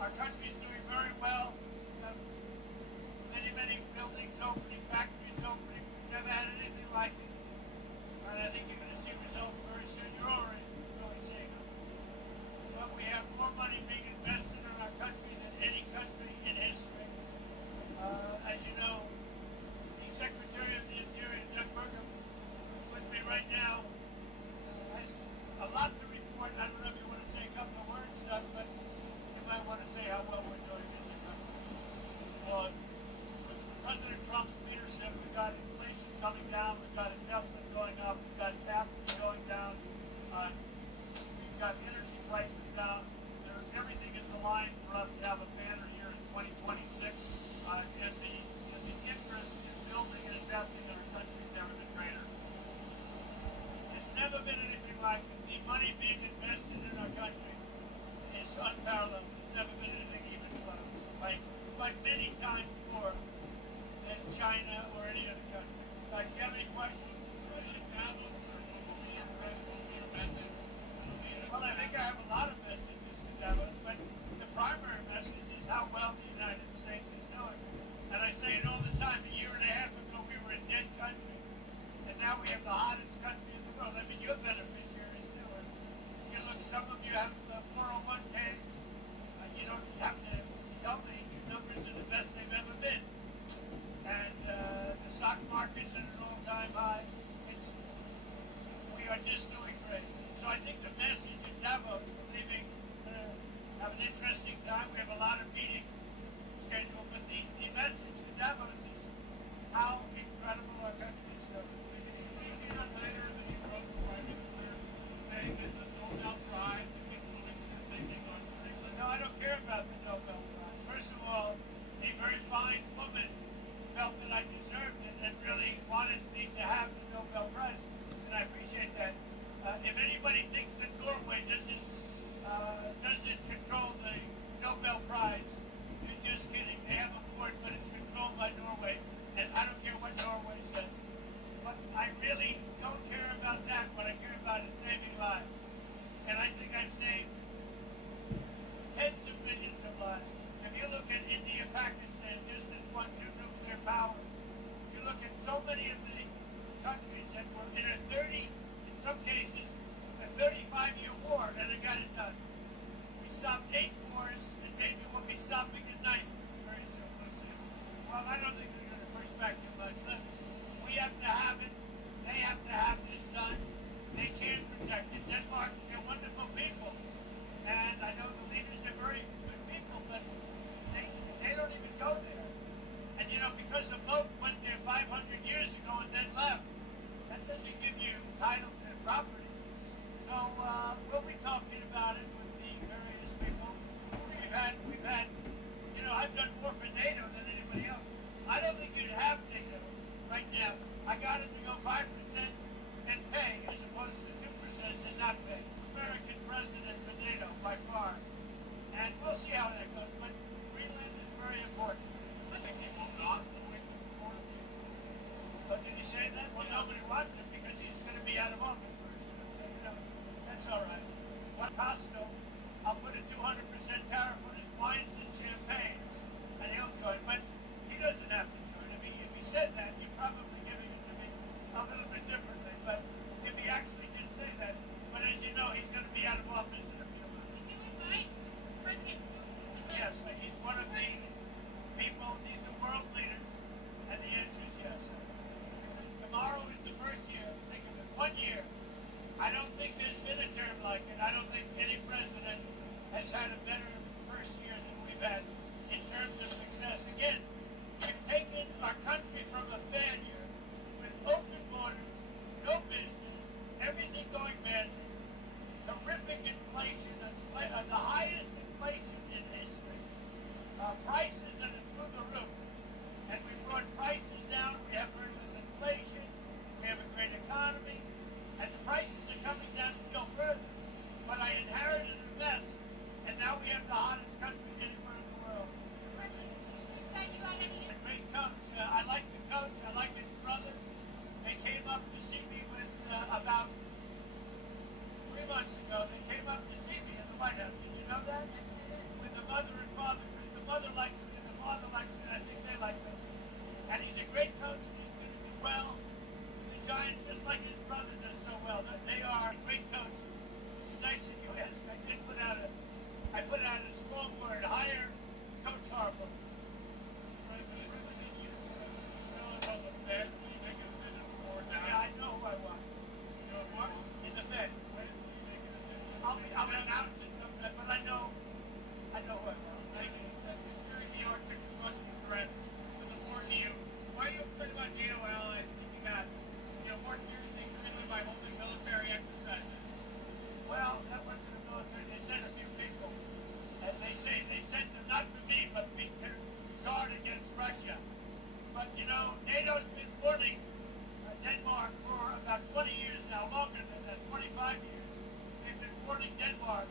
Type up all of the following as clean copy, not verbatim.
Our country's doing very well. Many buildings opening, factories opening. We've never had anything like it. And I think you're going to see results very soon. You're already really seeing them. But we have more money being invested in our country than any country in history. As you know, the Secretary of the Interior, Doug Burgum, who's with me right now, has a lot to report. I don't know if you want to say a couple of words, Doug, but you might want to say how well we're doing as a country. With President Trump's leadership, we've got inflation coming down, we've got investment going up, we've got taxes going down, we've got energy prices down. Everything is aligned for us to have a banner year in 2026, and the interest in building and investing in our country has never been greater. There's never been anything like it. The money being invested in our country is unparalleled. There's never been anything even close. Like many times more than China or any other country. Do you have any questions? Well, I think I have a lot of messages to Davos, but the primary message is how well the United States is doing. And I say it all the time. A year and a half ago, we were a dead country, and now we have the hottest country in the world. I mean, you're beneficiaries too. You look, some of you have 401ks. You don't have to tell me your numbers are the best they've ever been. And the stock market's at an all-time high. We are just doing great. So I think the message in Davos, we're leaving, have an interesting time. We have a lot of meetings scheduled, but the message in Davos is how incredible our country is doing. Later, that you wrote the Prime Minister saying that the Nobel Prize is influencing thinking on curriculum. No, I don't care about the Nobel Prize. First of all, a very fine woman felt that I deserved it and really wanted me to have the Nobel Prize, and I appreciate that. If anybody thinks that Norway doesn't control the Nobel Prize, you're just kidding. They have a board, but it's controlled by Norway, and I don't care what Norway says. But I really don't care about that. What I care about is saving lives, and I think I've saved tens of millions of lives. If you look at India, Pakistan, just as two nuclear powers, you look at so many of the countries that were in a 30, in some cases, a 35-year war, and they got it done. We stopped 8 wars, and maybe we'll be stopping at 9 very soon. We'll see. Well, I don't think we're going to push back too much. We have to have it. They have to have this done. They can protect it. Denmark, they're wonderful people. And I know the leaders are very good people, but they don't even go there. And because the boat went there 500 years ago and then left, that doesn't give you title to the property. So we'll be talking about it with the various people. We've had, I've done more for NATO than anybody else. I don't think you'd have NATO right now. I got it to go 5% and pay as opposed to 2% and not pay. American president for NATO by far. And we'll see how that goes. But Greenland is very important. I think he will not win for you. But did he say that? Well, nobody wants him because he's going to be out of office very soon. So, that's all right. What Costco, I'll put a 200% tariff on his wines and champagnes, and he'll join. But he doesn't have to join. I mean, if he said that, you're probably giving it to me a little bit differently. But if he actually did say that, but as you know, he's going to be out of office in a few months. Did you invite President Putin? Yes, he's one of the people, these are world leaders, and the answer is yes. Tomorrow is the first year, think of it, 1 year. I don't think there's been a term like it. I don't think any president has had a better first year than we've had in terms of success. Again, we've taken our country from a failure with open borders, no business, everything going badly, terrific inflation, the highest inflation in history. Prices are through the roof. And we brought prices down. We have very little inflation. We have a great economy. And the prices are coming down still further. But I inherited a mess, and now we have the hottest country anywhere in the world. A great coach. I like the coach. I like his brother. They came up to see me with about 3 months ago. They came up to see me in the White House. Did you know that? With the mother and far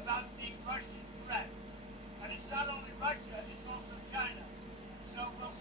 about the Russian threat. And it's not only Russia, it's also China. So we'll